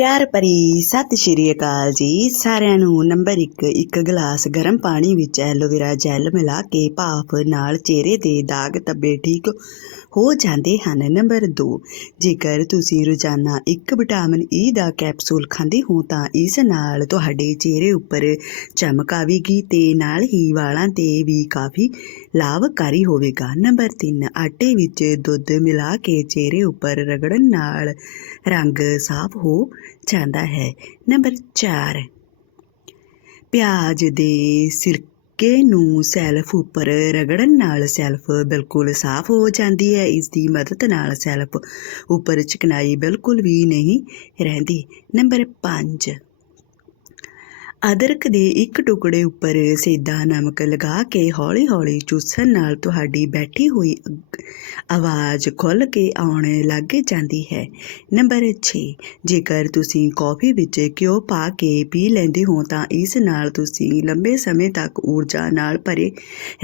ਪਿਆਰ ਭਰੀ ਸਤਿ ਸ਼੍ਰੀ ਅਕਾਲ ਜੀ। ਸਾਰਿਆਂ ਨੂੰ ਨੰਬਰ 1 ਇੱਕ ਗਲਾਸ ਗਰਮ ਪਾਣੀ ਵਿੱਚ ਐਲੋਵੇਰਾ ਜੈਲ ਮਿਲਾ ਕੇ ਭਾਫ ਨਾਲ ਚਿਹਰੇ ਦੇ ਦਾਗ ਧੱਬੇ ਠੀਕ ਹੋ ਜਾਂਦੇ ਹਨ। ਨੰਬਰ 2 ਜੇਕਰ ਤੁਸੀਂ ਰੋਜ਼ਾਨਾ ਇੱਕ ਵਿਟਾਮਿਨ ਈ ਦਾ ਕੈਪਸੂਲ ਖਾਂਦੇ ਹੋ, ਤਾਂ ਇਸ ਨਾਲ ਤੁਹਾਡੇ ਚਿਹਰੇ ਉੱਪਰ ਚਮਕ ਆਵੇਗੀ ਤੇ ਨਾਲ ਹੀ ਵਾਲਾਂ ਤੇ ਵੀ ਕਾਫੀ ਲਾਭਕਾਰੀ ਹੋਵੇਗਾ। ਨੰਬਰ 3 ਆਟੇ ਵਿੱਚ ਦੁੱਧ ਮਿਲਾ ਕੇ ਚਿਹਰੇ ਉੱਪਰ ਰਗੜਨ ਨਾਲ ਰੰਗ ਸਾਫ਼ ਹੋ ਜਾਂਦਾ ਹੈ। ਨੰਬਰ 4 ਪਿਆਜ਼ ਦੇ ਸਿਰਕੇ ਨੂੰ ਸੈਲਫ ਉੱਪਰ ਰਗੜਨ ਨਾਲ ਸੈਲਫ ਬਿਲਕੁਲ ਸਾਫ਼ ਹੋ ਜਾਂਦੀ ਹੈ, ਇਸ ਦੀ ਮਦਦ ਨਾਲ ਸੈਲਫ ਉੱਪਰ ਚਿਕਨਾਈ ਬਿਲਕੁਲ ਵੀ ਨਹੀਂ ਰਹਿੰਦੀ। ਨੰਬਰ 5 ਅਦਰਕ ਦੇ ਇੱਕ ਟੁਕੜੇ ਉੱਪਰ ਸੇਦਾ ਨਮਕ ਲਗਾ ਕੇ ਹੌਲੀ-ਹੌਲੀ ਚੂਸਣ ਨਾਲ ਤੁਹਾਡੀ ਬੈਠੀ ਹੋਈ ਆਵਾਜ਼ ਖੁੱਲ ਕੇ ਆਉਣ ਲੱਗ ਜਾਂਦੀ ਹੈ। ਨੰਬਰ 6 ਜੇਕਰ ਤੁਸੀਂ ਕਾਫੀ ਵਿੱਚ ਘਿਓ ਪਾ ਕੇ ਪੀ ਲੈਂਦੇ ਹੋ ਤਾਂ ਇਸ ਨਾਲ ਤੁਸੀਂ ਲੰਬੇ ਸਮੇਂ ਤੱਕ ਊਰਜਾ ਨਾਲ ਭਰੇ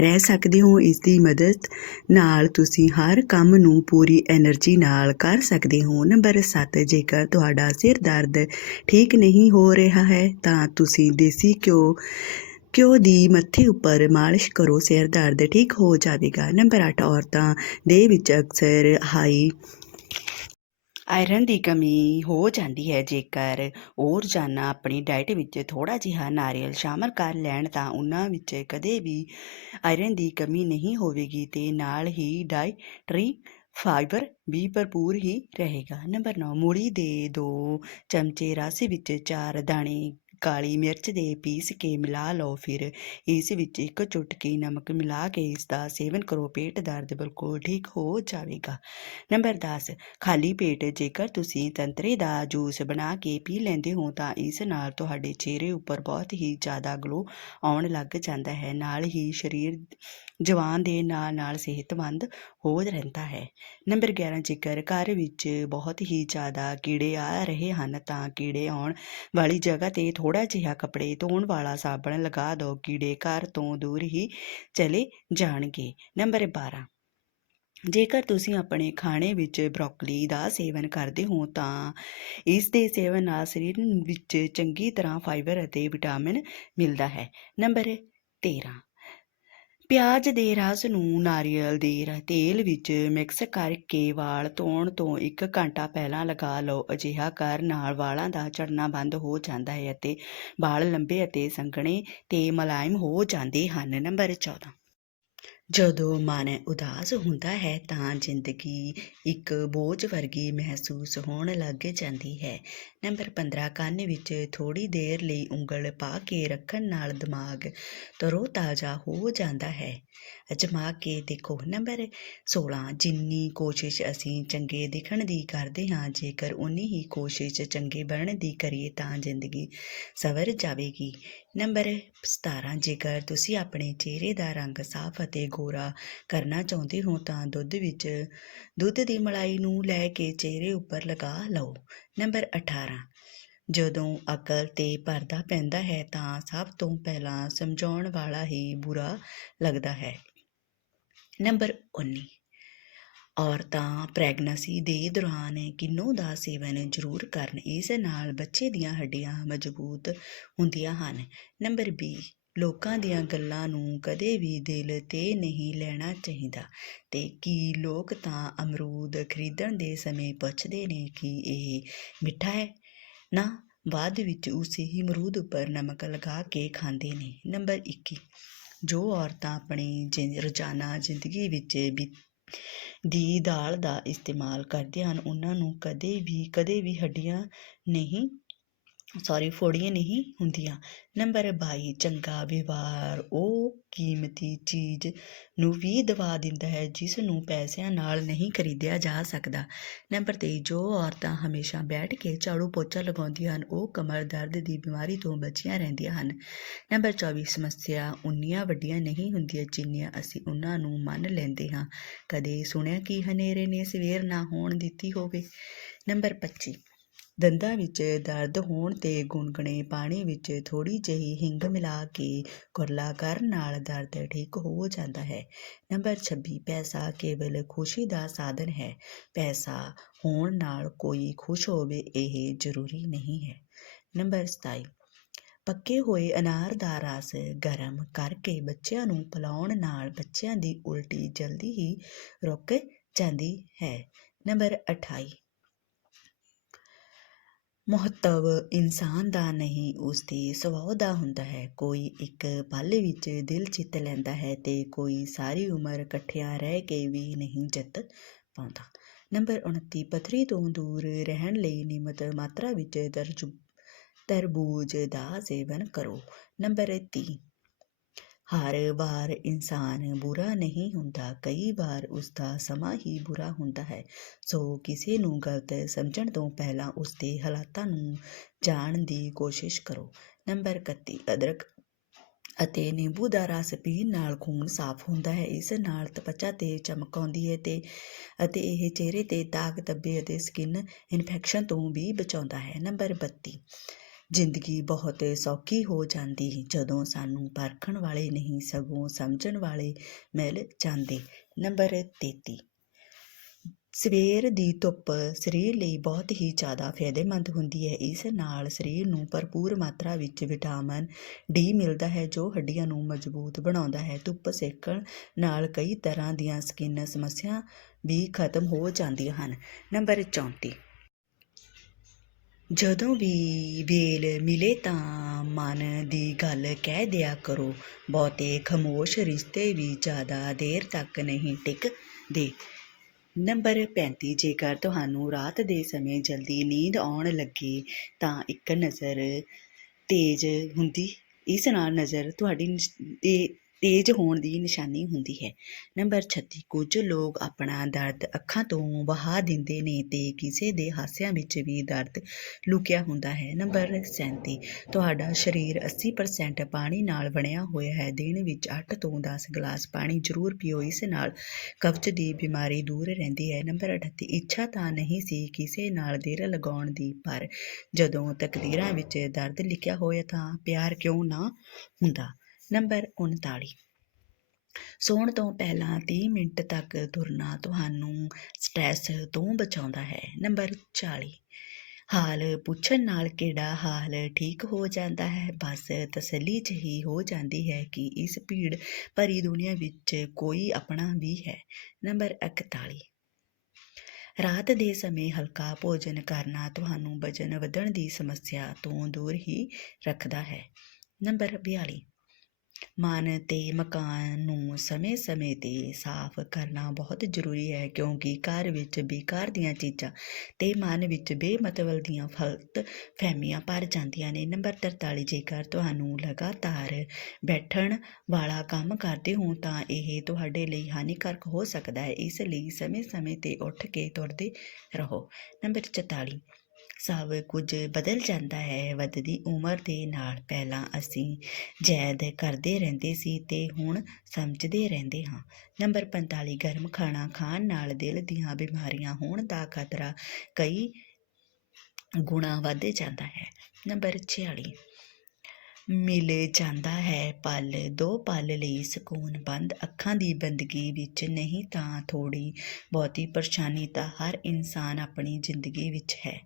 ਰਹਿ ਸਕਦੇ ਹੋ। ਇਸ ਦੀ ਮਦਦ ਨਾਲ ਤੁਸੀਂ ਹਰ ਕੰਮ ਨੂੰ ਪੂਰੀ એનર્ਜੀ ਨਾਲ ਕਰ ਸਕਦੇ ਹੋ। ਨੰਬਰ 7 ਜੇਕਰ ਤੁਹਾਡਾ ਸਿਰ ਦਰਦ ਠੀਕ ਨਹੀਂ ਹੋ ਰਿਹਾ ਹੈ ਤਾਂ ਤੁਸੀਂ ਦੇਸੀ ਘਿਓ ਘਿਓ ਦੀ ਮੱਥੇ ਉੱਪਰ ਮਾਲਿਸ਼ ਕਰੋ, ਸਿਰ ਦਰਦ ਠੀਕ ਹੋ ਜਾਵੇਗਾ। ਨੰਬਰ 8 ਔਰਤਾਂ ਦੇ ਵਿੱਚ ਅਕਸਰ ਹਾਈ ਆਇਰਨ ਦੀ ਕਮੀ ਹੋ ਜਾਂਦੀ ਹੈ। ਜੇਕਰ ਉਹ ਰੋਜ਼ਾਨਾ ਆਪਣੀ ਡਾਈਟ ਵਿੱਚ ਥੋੜਾ ਜਿਹਾ ਨਾਰੀਅਲ ਸ਼ਾਮਲ ਕਰ ਲੈਣ, ਤਾਂ ਉਹਨਾਂ ਵਿੱਚ ਕਦੇ ਵੀ ਆਇਰਨ ਦੀ ਕਮੀ ਨਹੀਂ ਹੋਵੇਗੀ ਤੇ ਨਾਲ ਹੀ ਡਾਈਟਰੀ ਫਾਈਬਰ ਵੀ ਭਰਪੂਰ ਹੀ ਰਹੇਗਾ। ਨੰਬਰ 9 ਮੂਲੀ ਦੇ 2 ਚਮਚੇ ਰਸ ਵਿੱਚ ਚਾਰ ਦਾਣੇ ਕਾਲੀ ਮਿਰਚ ਦੇ ਪੀਸ ਕੇ ਮਿਲਾ ਲਓ ਫਿਰ। ਇਸ ਵਿੱਚ ਇੱਕ ਚੁਟਕੀ ਨਮਕ ਮਿਲਾ ਕੇ ਇਸ ਦਾ ਸੇਵਨ ਕਰੋ, ਪੇਟ ਦਰਦ ਬਿਲਕੁਲ ਠੀਕ ਹੋ ਜਾਵੇਗਾ। ਨੰਬਰ 10 ਖਾਲੀ ਪੇਟ, ਜੇਕਰ ਤੁਸੀਂ ਸੰਤਰੇ ਦਾ ਜੂਸ ਬਣਾ ਕੇ ਪੀ ਲੈਂਦੇ ਹੋ ਤਾਂ ਇਸ ਨਾਲ ਤੁਹਾਡੇ ਚਿਹਰੇ ਉੱਪਰ ਬਹੁਤ ਹੀ ਜ਼ਿਆਦਾ ਗਲੋ ਆਉਣ ਲੱਗ ਜਾਂਦਾ ਹੈ। ਨਾਲ ਹੀ ਸਰੀਰ ਜਵਾਨ ਦੇ ਨਾਲ ਨਾਲ ਸਿਹਤਮੰਦ ਹੋ ਰਹਿੰਦਾ ਹੈ। ਨੰਬਰ 11 ਜੇਕਰ ਘਰ ਵਿੱਚ ਬਹੁਤ ਹੀ ਜ਼ਿਆਦਾ ਕੀੜੇ ਆ ਰਹੇ ਹਨ, ਤਾਂ ਕੀੜੇ ਆਉਣ ਵਾਲੀ ਜਗ੍ਹਾ ਤੇ ਥੋੜਾ ਜਿਹਾ ਕੱਪੜੇ ਧੋਣ ਵਾਲਾ ਸਾਬਣ ਲਗਾ ਦਿਓ ਕੀੜੇ ਘਰ ਤੋਂ ਦੂਰ ਹੀ ਚਲੇ ਜਾਣਗੇ। ਨੰਬਰ 12 ਜੇਕਰ ਤੁਸੀਂ ਆਪਣੇ ਖਾਣੇ ਵਿੱਚ ਬਰੋਕਲੀ ਦਾ ਸੇਵਨ ਕਰਦੇ ਹੋ, ਤਾਂ ਇਸ ਦੇ ਸੇਵਨ ਨਾਲ ਸਰੀਰ ਵਿੱਚ ਚੰਗੀ ਤਰ੍ਹਾਂ ਫਾਈਬਰ ਅਤੇ ਵਿਟਾਮਿਨ ਮਿਲਦਾ ਹੈ। ਨੰਬਰ 13 ਪਿਆਜ਼ ਦੇ ਰਸ ਨੂੰ ਨਾਰੀਅਲ ਦੇ ਰ- ਤੇਲ ਵਿੱਚ ਮਿਕਸ ਕਰਕੇ ਵਾਲ ਧੋਣ ਤੋਂ ਇੱਕ ਘੰਟਾ ਪਹਿਲਾਂ ਲਗਾ ਲਓ। ਅਜਿਹਾ ਕਰਨ ਨਾਲ ਵਾਲਾਂ ਦਾ ਝੜਨਾ ਬੰਦ ਹੋ ਜਾਂਦਾ ਹੈ ਅਤੇ ਵਾਲ ਲੰਬੇ ਅਤੇ ਸੰਘਣੇ ਤੇ ਮਲਾਇਮ ਹੋ ਜਾਂਦੇ ਹਨ। ਨੰਬਰ 14 ਜਦੋਂ ਮਨ ਉਦਾਸ ਹੁੰਦਾ ਹੈ ਤਾਂ ਜ਼ਿੰਦਗੀ ਇੱਕ ਬੋਝ ਵਰਗੀ ਮਹਿਸੂਸ ਹੋਣ ਲੱਗ ਜਾਂਦੀ ਹੈ। ਨੰਬਰ 15 ਕੰਨ ਵਿੱਚ ਥੋੜੀ ਦੇਰ ਲਈ ਉਂਗਲ ਪਾ ਕੇ ਰੱਖਣ ਨਾਲ ਦਿਮਾਗ ਤਰੋ-ਤਾਜ਼ਾ ਹੋ ਜਾਂਦਾ ਹੈ। ਅਜਮਾ ਕੇ ਦੇਖੋ। ਨੰਬਰ 16 ਜਿੰਨੀ ਕੋਸ਼ਿਸ਼ ਅਸੀਂ ਚੰਗੇ ਦਿਖਣ ਦੀ ਕਰਦੇ ਹਾਂ, ਜੇਕਰ ਉਨੀ ਹੀ ਕੋਸ਼ਿਸ਼ ਚੰਗੇ ਬਣਨ ਦੀ ਕਰੀਏ ਤਾਂ ਜ਼ਿੰਦਗੀ ਸਵਰ ਜਾਵੇਗੀ। ਨੰਬਰ 17 ਜੇਕਰ ਤੁਸੀਂ ਆਪਣੇ ਚਿਹਰੇ ਦਾ ਰੰਗ ਸਾਫ਼ ਅਤੇ ਗੋਰਾ ਕਰਨਾ ਚਾਹੁੰਦੇ ਹੋ ਤਾਂ ਦੁੱਧ ਵਿੱਚ ਦੁੱਧ ਦੀ ਮਲਾਈ ਨੂੰ ਲੈ ਕੇ ਚਿਹਰੇ ਉੱਪਰ ਲਗਾ ਲਓ। ਨੰਬਰ 18 ਜਦੋਂ ਅਕਲ ਤੇ ਪਰਦਾ ਪੈਂਦਾ ਹੈ ਤਾਂ ਸਭ ਤੋਂ ਪਹਿਲਾਂ ਸਮਝਾਉਣ ਵਾਲਾ ਹੀ ਬੁਰਾ ਲੱਗਦਾ ਹੈ। ਨੰਬਰ 19 ਔਰਤਾਂ ਪ੍ਰੈਗਨੈਂਸੀ ਦੇ ਦੌਰਾਨ ਕਿਨੋ ਦਾ ਸੇਵਨ ਜ਼ਰੂਰ ਕਰਨ ਇਸ ਨਾਲ ਬੱਚੇ ਦੀਆਂ ਹੱਡੀਆਂ ਮਜ਼ਬੂਤ ਹੁੰਦੀਆਂ ਹਨ। ਨੰਬਰ 20 ਲੋਕਾਂ ਦੀਆਂ ਗੱਲਾਂ ਨੂੰ ਕਦੇ ਵੀ ਦਿਲ ਤੇ ਨਹੀਂ ਲੈਣਾ ਚਾਹੀਦਾ। ਤੇ ਕੀ ਲੋਕ ਤਾਂ ਅਮਰੂਦ ਖਰੀਦਣ ਦੇ ਸਮੇਂ ਪੁੱਛਦੇ ਨੇ ਕਿ ਇਹ ਮਿੱਠਾ ਹੈ? ਨਾ, ਬਾਅਦ ਵਿੱਚ ਉਸੇ ਹੀ ਅਮਰੂਦ ਉੱਪਰ ਨਮਕ ਲਗਾ ਕੇ ਖਾਂਦੇ ਨੇ। ਨੰਬਰ 21 ਜੋ ਔਰਤਾਂ ਆਪਣੀ ਜਿੰ- ਰੋਜ਼ਾਨਾ ਜ਼ਿੰਦਗੀ ਵਿੱਚ ਵੀ ਦੀ ਦਾਲ ਦਾ ਇਸਤੇਮਾਲ ਕਰਦੀਆਂ ਹਨ, ਉਹਨਾਂ ਨੂੰ ਕਦੇ ਵੀ ਕਦੇ ਵੀ ਹੱਡੀਆਂ ਨਹੀਂ ਸੌਰੀ ਫੋੜੀਆਂ ਨਹੀਂ ਹੁੰਦੀਆਂ। ਨੰਬਰ 22 ਚੰਗਾ ਵਿਵਹਾਰ। ਉਹ ਕੀਮਤੀ ਚੀਜ਼ ਨੂੰ ਵੀ ਦਵਾ ਦਿੰਦਾ ਹੈ, ਜਿਸ ਨੂੰ ਪੈਸਿਆਂ ਨਾਲ ਨਹੀਂ ਖਰੀਦਿਆ ਜਾ ਸਕਦਾ। ਨੰਬਰ 23 ਜੋ ਔਰਤਾਂ ਹਮੇਸ਼ਾ ਬੈਠ ਕੇ ਝਾੜੂ ਪੋਚਾ ਲਗਾਉਂਦੀਆਂ ਹਨ, ਉਹ ਕਮਰ ਦਰਦ ਦੀ ਬਿਮਾਰੀ ਤੋਂ ਬਚੀਆਂ ਰਹਿੰਦੀਆਂ ਹਨ। ਨੰਬਰ 24 ਸਮੱਸਿਆ ਉਨੀਆਂ ਵੱਡੀਆਂ ਨਹੀਂ ਹੁੰਦੀਆਂ, ਜਿੰਨੀਆਂ ਅਸੀਂ ਉਹਨਾਂ ਨੂੰ ਮੰਨ ਲੈਂਦੇ ਹਾਂ। ਕਦੇ ਸੁਣਿਆ ਕਿ ਹਨੇਰੇ ਨੇ ਸਵੇਰ ਨਾ ਹੋਣ ਦਿੱਤੀ ਹੋਵੇ? ਨੰਬਰ 25 ਦੰਦਾਂ ਵਿੱਚ ਦਰਦ ਹੋਣ 'ਤੇ ਗੁਣਗੁਣੇ ਪਾਣੀ ਵਿੱਚ ਥੋੜ੍ਹੀ ਜਿਹੀ ਹਿੰਗ ਮਿਲਾ ਕੇ ਕੁਰਲਾ ਕਰਨ ਨਾਲ ਦਰਦ ਠੀਕ ਹੋ ਜਾਂਦਾ ਹੈ। ਨੰਬਰ 26 ਪੈਸਾ ਕੇਵਲ ਖੁਸ਼ੀ ਦਾ ਸਾਧਨ ਹੈ। ਪੈਸਾ ਹੋਣ ਨਾਲ ਕੋਈ ਖੁਸ਼ ਹੋਵੇ ਇਹ ਜ਼ਰੂਰੀ ਨਹੀਂ ਹੈ। ਨੰਬਰ 27 ਪੱਕੇ ਹੋਏ ਅਨਾਰ ਦਾ ਰਸ ਗਰਮ ਕਰਕੇ ਬੱਚਿਆਂ ਨੂੰ ਪਿਲਾਉਣ ਨਾਲ ਬੱਚਿਆਂ ਦੀ ਉਲਟੀ ਜਲਦੀ ਹੀ ਰੁਕ ਜਾਂਦੀ ਹੈ। ਨੰਬਰ 28 ਮਹੱਤਵ ਇਨਸਾਨ ਦਾ ਨਹੀਂ, ਉਸਦੇ ਸੁਭਾਅ ਦਾ ਹੁੰਦਾ ਹੈ। ਕੋਈ ਇੱਕ ਪਲ ਵਿੱਚ ਦਿਲ ਜਿੱਤ ਲੈਂਦਾ ਹੈ ਤੇ ਕੋਈ ਸਾਰੀ ਉਮਰ ਇਕੱਠਿਆਂ ਰਹਿ ਕੇ ਵੀ ਨਹੀਂ ਜਿੱਤ ਪਾਉਂਦਾ। ਨੰਬਰ 29 ਪਥਰੀ ਤੋਂ ਦੂਰ ਰਹਿਣ ਲਈ ਨਿਯਮਤ ਮਾਤਰਾ ਵਿੱਚ ਦਰਜ ਤਰਬੂਜ ਦਾ ਸੇਵਨ ਕਰੋ। ਨੰਬਰ 30 ਹਰ ਵਾਰ ਇਨਸਾਨ ਬੁਰਾ ਨਹੀਂ ਹੁੰਦਾ, ਕਈ ਵਾਰ ਉਸਦਾ ਸਮਾਂ ਹੀ ਬੁਰਾ ਹੁੰਦਾ ਹੈ। ਸੋ ਕਿਸੇ ਨੂੰ ਗਲਤ ਸਮਝਣ ਤੋਂ ਪਹਿਲਾਂ ਉਸਦੇ ਹਾਲਾਤਾਂ ਨੂੰ ਜਾਣਨ ਦੀ ਕੋਸ਼ਿਸ਼ ਕਰੋ। ਨੰਬਰ 31 ਅਦਰਕ ਅਤੇ ਨਿੰਬੂ ਦਾ ਰਸ ਪੀਣ ਨਾਲ ਖੂਨ ਸਾਫ਼ ਹੁੰਦਾ ਹੈ। ਇਸ ਨਾਲ ਤਪਚਾ ਤੇ ਚਮਕ ਆਉਂਦੀ ਹੈ ਤੇ, ਅਤੇ ਇਹ ਚਿਹਰੇ ਤੇ ਦਾਗ ਧੱਬੇ ਅਤੇ ਸਕਿਨ ਇਨਫੈਕਸ਼ਨ ਤੋਂ ਵੀ ਬਚਾਉਂਦਾ ਹੈ। ਨੰਬਰ 32 ਜ਼ਿੰਦਗੀ ਬਹੁਤ ਸੌਖੀ ਹੋ ਜਾਂਦੀ ਜਦੋਂ ਸਾਨੂੰ ਪਰਖਣ ਵਾਲੇ ਨਹੀਂ ਸਗੋਂ ਸਮਝਣ ਵਾਲੇ ਮਿਲ ਜਾਂਦੇ। ਨੰਬਰ 33 ਸਵੇਰ ਦੀ ਧੁੱਪ ਸਰੀਰ ਲਈ ਬਹੁਤ ਹੀ ਜ਼ਿਆਦਾ ਫਾਇਦੇਮੰਦ ਹੁੰਦੀ ਹੈ। ਇਸ ਨਾਲ ਸਰੀਰ ਨੂੰ ਭਰਪੂਰ ਮਾਤਰਾ ਵਿੱਚ ਵਿਟਾਮਿਨ ਡੀ ਮਿਲਦਾ ਹੈ, ਜੋ ਹੱਡੀਆਂ ਨੂੰ ਮਜ਼ਬੂਤ ਬਣਾਉਂਦਾ ਹੈ। ਧੁੱਪ ਸੇਕਣ ਨਾਲ ਕਈ ਤਰ੍ਹਾਂ ਦੀਆਂ ਸਕਿਨ ਸਮੱਸਿਆ ਵੀ ਖਤਮ ਹੋ ਜਾਂਦੀਆਂ ਹਨ। ਨੰਬਰ 34 ਜਦੋਂ ਵੀ ਵੇਲ ਮਿਲੇ ਤਾਂ ਮਨ ਦੀ ਗੱਲ ਕਹਿ ਦਿਆ ਕਰੋ। ਬਹੁਤੇ ਖਮੋਸ਼ ਰਿਸ਼ਤੇ ਵੀ ਜ਼ਿਆਦਾ ਦੇਰ ਤੱਕ ਨਹੀਂ ਟਿਕਦੇ ਨੰਬਰ 35 ਜੇਕਰ ਤੁਹਾਨੂੰ ਰਾਤ ਦੇ ਸਮੇਂ ਜਲਦੀ ਨੀਂਦ ਆਉਣ ਲੱਗੇ ਤਾਂ ਇੱਕ ਨਜ਼ਰ ਤੇਜ਼ ਹੁੰਦੀ। ਇਸ ਨਾਲ ਨਜ਼ਰ ਤੁਹਾਡੀ ਨਿਸ਼- ਤੇ- ਤੇਜ਼ ਹੋਣ ਦੀ ਨਿਸ਼ਾਨੀ ਹੁੰਦੀ ਹੈ। ਨੰਬਰ 36 ਕੁਝ ਲੋਕ ਆਪਣਾ ਦਰਦ ਅੱਖਾਂ ਤੋਂ ਵਹਾ ਦਿੰਦੇ ਨੇ ਤੇ ਕਿਸੇ ਦੇ ਹਾਸਿਆਂ ਵਿੱਚ ਵੀ ਦਰਦ ਲੁਕਿਆ ਹੁੰਦਾ ਹੈ। ਨੰਬਰ 37 ਤੁਹਾਡਾ ਸਰੀਰ 80% ਪਾਣੀ ਨਾਲ ਬਣਿਆ ਹੋਇਆ ਹੈ। ਦਿਨ ਵਿੱਚ 8 ਤੋਂ 10 ਗਲਾਸ ਪਾਣੀ ਜ਼ਰੂਰ ਪੀਓ। ਇਸ ਨਾਲ ਕਬਜ਼ ਦੀ ਬਿਮਾਰੀ ਦੂਰ ਰਹਿੰਦੀ ਹੈ। ਨੰਬਰ 38 ਇੱਛਾ ਤਾਂ ਨਹੀਂ ਸੀ ਕਿਸੇ ਨਾਲ ਦਿਲ ਲਗਾਉਣ ਦੀ, ਪਰ ਜਦੋਂ ਤਕਦੀਰਾਂ ਵਿੱਚ ਦਰਦ ਲਿਖਿਆ ਹੋਇਆ ਤਾਂ ਪਿਆਰ ਕਿਉਂ ਨਾ ਹੁੰਦਾ? ਨੰਬਰ 39 ਸੌਣ ਤੋਂ ਪਹਿਲਾਂ 30 ਮਿੰਟ ਤੱਕ ਤੁਰਨਾ ਤੁਹਾਨੂੰ ਸਟ੍ਰੈਸ ਤੋਂ ਬਚਾਉਂਦਾ ਹੈ। ਨੰਬਰ 40 ਹਾਲ ਪੁੱਛਣ ਨਾਲ ਕਿਹੜਾ ਹਾਲ ਠੀਕ ਹੋ ਜਾਂਦਾ ਹੈ? ਬਸ ਤਸੱਲੀ ਚ ਹੀ ਹੋ ਜਾਂਦੀ ਹੈ ਕਿ ਇਸ ਭੀੜ ਭਰੀ ਦੁਨੀਆ ਵਿੱਚ ਕੋਈ ਆਪਣਾ ਵੀ ਹੈ। ਨੰਬਰ 41 ਰਾਤ ਦੇ ਸਮੇਂ ਹਲਕਾ ਭੋਜਨ ਕਰਨਾ ਤੁਹਾਨੂੰ ਵਜਨ ਵਧਣ ਦੀ ਸਮੱਸਿਆ ਤੋਂ ਦੂਰ ਹੀ ਰੱਖਦਾ ਹੈ। ਨੰਬਰ 42 ਮਨ ਅਤੇ ਮਕਾਨ ਨੂੰ ਸਮੇਂ-ਸਮੇਂ ਤੇ ਸਾਫ਼ ਕਰਨਾ ਬਹੁਤ ਜ਼ਰੂਰੀ ਹੈ, ਕਿਉਂਕਿ ਘਰ ਵਿੱਚ ਬੇਕਾਰ ਦੀਆਂ ਚੀਜ਼ਾਂ ਅਤੇ ਮਨ ਵਿੱਚ ਬੇਮਤਲਬ ਦੀਆਂ ਫਲਤ ਫਹਿਮੀਆਂ ਭਰ ਜਾਂਦੀਆਂ ਨੇ। ਨੰਬਰ 43 ਜੇਕਰ ਤੁਹਾਨੂੰ ਲਗਾਤਾਰ ਬੈਠਣ ਵਾਲਾ ਕੰਮ ਕਰਦੇ ਹੋ, ਤਾਂ ਇਹ ਤੁਹਾਡੇ ਲਈ ਹਾਨੀਕਾਰਕ ਹੋ ਸਕਦਾ ਹੈ। ਇਸ ਲਈ ਸਮੇਂ-ਸਮੇਂ ਤੇ ਉੱਠ ਕੇ ਤੁਰਦੇ ਰਹੋ। ਨੰਬਰ 44 ਸਭ ਕੁਝ ਬਦਲ ਜਾਂਦਾ ਹੈ। ਵੱਧਦੀ ਉਮਰ ਦੇ ਨਾਲ ਪਹਿਲਾਂ ਅਸੀਂ ਜੈਦ ਕਰਦੇ ਰਹਿੰਦੇ ਸੀ ਤੇ ਹੁਣ ਸਮਝਦੇ ਰਹਿੰਦੇ ਹਾਂ। ਨੰਬਰ 45 ਗਰਮ ਖਾਣਾ ਖਾਣ ਨਾਲ ਦਿਲ ਦੀਆਂ ਬਿਮਾਰੀਆਂ ਹੋਣ ਦਾ ਖਤਰਾ ਕਈ ਗੁਣਾ ਵੱਧ ਜਾਂਦਾ ਹੈ। ਨੰਬਰ 46 ਮਿਲ ਜਾਂਦਾ ਹੈ ਪਲ, ਦੋ ਪਲ ਲਈ ਸਕੂਨ ਬੰਦ, ਅੱਖਾਂ ਦੀ ਬੰਦਗੀ ਵਿੱਚ ਨਹੀਂ ਤਾਂ ਥੋੜੀ ਬਹੁਤੀ ਪਰੇਸ਼ਾਨੀ ਤਾਂ ਹਰ ਇਨਸਾਨ ਆਪਣੀ ਜ਼ਿੰਦਗੀ ਵਿੱਚ ਹੈ।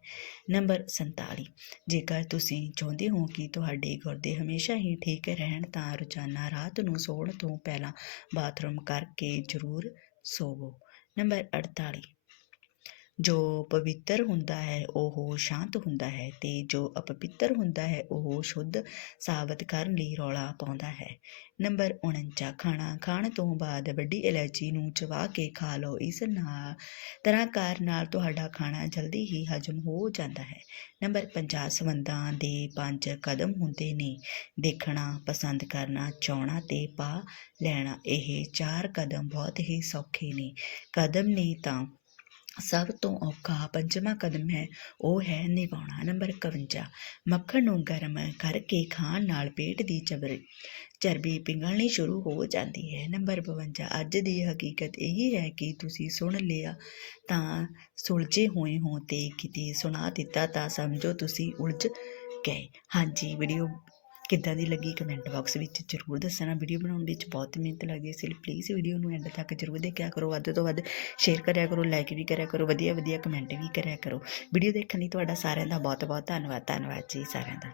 ਨੰਬਰ 47 ਜੇਕਰ ਤੁਸੀਂ ਚਾਹੁੰਦੇ ਹੋ ਕਿ ਤੁਹਾਡੇ ਗੁਰਦੇ ਹਮੇਸ਼ਾ ਹੀ ਠੀਕ ਰਹਿਣ ਤਾਂ ਰੋਜ਼ਾਨਾ ਰਾਤ ਨੂੰ ਸੌਣ ਤੋਂ ਪਹਿਲਾਂ ਬਾਥਰੂਮ ਕਰਕੇ ਜ਼ਰੂਰ ਸੋਵੋ। ਨੰਬਰ 48 ਜੋ ਪਵਿੱਤਰ ਹੁੰਦਾ ਹੈ, ਉਹ ਸ਼ਾਂਤ ਹੁੰਦਾ ਹੈ ਤੇ ਜੋ ਅਪਵਿੱਤਰ ਹੁੰਦਾ ਹੈ, ਉਹ ਸ਼ੁੱਧ ਸਾਬਤ ਕਰਨ ਲਈ ਰੌਲਾ ਪਾਉਂਦਾ ਹੈ। ਨੰਬਰ 49 ਖਾਣਾ ਖਾਣ ਤੋਂ ਬਾਅਦ ਵੱਡੀ ਇਲਾਇਚੀ ਨੂੰ ਚਵਾ ਕੇ ਖਾ ਲਓ। ਇਸ ਨਾਲ ਤਰ੍ਹਾਂ ਕਾਰ ਨਾਲ ਤੁਹਾਡਾ ਖਾਣਾ ਜਲਦੀ ਹੀ ਹਜਮ ਹੋ ਜਾਂਦਾ ਹੈ। ਨੰਬਰ 50 ਸੰਬੰਧਾਂ ਦੇ ਪੰਜ ਕਦਮ ਹੁੰਦੇ ਨੇ। ਦੇਖਣਾ, ਪਸੰਦ ਕਰਨਾ ਚਾਹਣਾ ਤੇ ਪਾ ਲੈਣਾ, ਇਹ ਚਾਰ ਕਦਮ ਬਹੁਤ ਹੀ ਸੌਖੇ ਨੇ। ਕਦਮ ਨੇ ਤਾਂ ਸਭ ਤੋਂ ਔਖਾ ਪੰਜਵਾਂ ਕਦਮ ਹੈ, ਉਹ ਹੈ ਨਿਭਾਉਣਾ। ਨੰਬਰ 51 ਮੱਖਣ ਨੂੰ ਗਰਮ ਕਰਕੇ ਖਾਣ ਨਾਲ ਪੇਟ ਦੀ ਚਬਰ, ਚਰਬੀ ਪਿਘਲਣੀ ਸ਼ੁਰੂ ਹੋ ਜਾਂਦੀ ਹੈ। ਨੰਬਰ 52 ਅੱਜ ਦੀ ਹਕੀਕਤ ਇਹ ਹੈ ਕਿ ਤੁਸੀਂ ਸੁਣ ਲਿਆ ਤਾਂ ਸੁਲਝੇ ਹੋਏ ਹੋ ਤੇ ਕਿਤੇ ਸੁਣਾ ਦਿੱਤਾ ਤਾਂ ਸਮਝੋ ਤੁਸੀਂ ਉਲਝ ਗਏ। ਹਾਂਜੀ, ਵੀਡੀਓ ਕਿੱਦਾਂ ਦੀ ਲੱਗੀ ਕਮੈਂਟ ਬਾਕਸ ਵਿੱਚ ਜ਼ਰੂਰ ਦੱਸਣਾ। ਵੀਡੀਓ ਬਣਾਉਣ ਵਿੱਚ ਬਹੁਤ ਮਿਹਨਤ ਲੱਗਦੀ ਹੈ, ਇਸ ਲਈ ਪਲੀਜ਼ ਵੀਡੀਓ ਨੂੰ ਐਂਡ ਤੱਕ ਜ਼ਰੂਰ ਦੇਖਿਆ ਕਰੋ। ਵੱਧ ਤੋਂ ਵੱਧ ਸ਼ੇਅਰ ਕਰਿਆ ਕਰੋ ਲਾਈਕ ਵੀ ਕਰਿਆ ਕਰੋ ਵਧੀਆ ਵਧੀਆ ਕਮੈਂਟ ਵੀ ਕਰਿਆ ਕਰੋ। ਵੀਡੀਓ ਦੇਖਣ ਲਈ ਤੁਹਾਡਾ ਸਾਰਿਆਂ ਦਾ ਬਹੁਤ ਬਹੁਤ ਧੰਨਵਾਦ। ਧੰਨਵਾਦ ਜੀ ਸਾਰਿਆਂ ਦਾ।